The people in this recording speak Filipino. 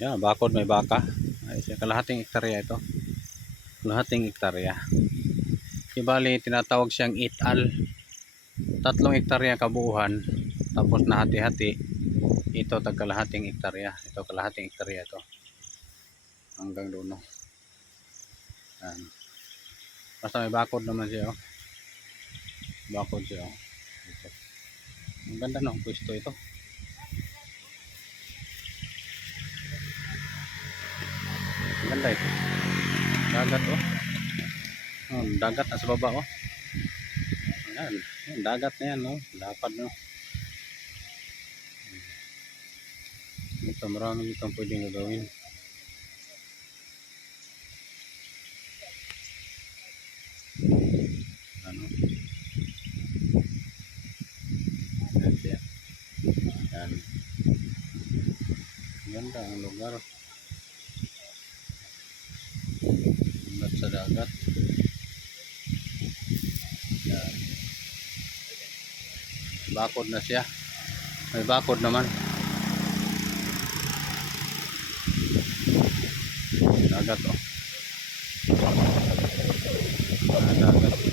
Yan, bakod may baka. Ay, kalahating hektarya ito. Kalahating hektarya. Ibali, tinatawag siyang ital. 3 hektarya kabuuhan. Tapos nahati-hati. Ito kalahating hektarya. Ito kalahating hektarya ito. Hanggang doon. No? Yan. Basta may bakod naman siya. Oh. Bakod siya. Oh. Ito. Ang ganda ng pwesto ito. Ang ganda ito. Dagat oh. Oh, dagat nasa baba oh. Ayan. Ayan, dagat na yan oh. Lapad no. Ito marami itong pwedeng gagawin. Ano? Yan. Ganda ang lugar. Ingat sa dagat. Yan. Bakod na siya. May bakod naman. Dagat oh. Dagat.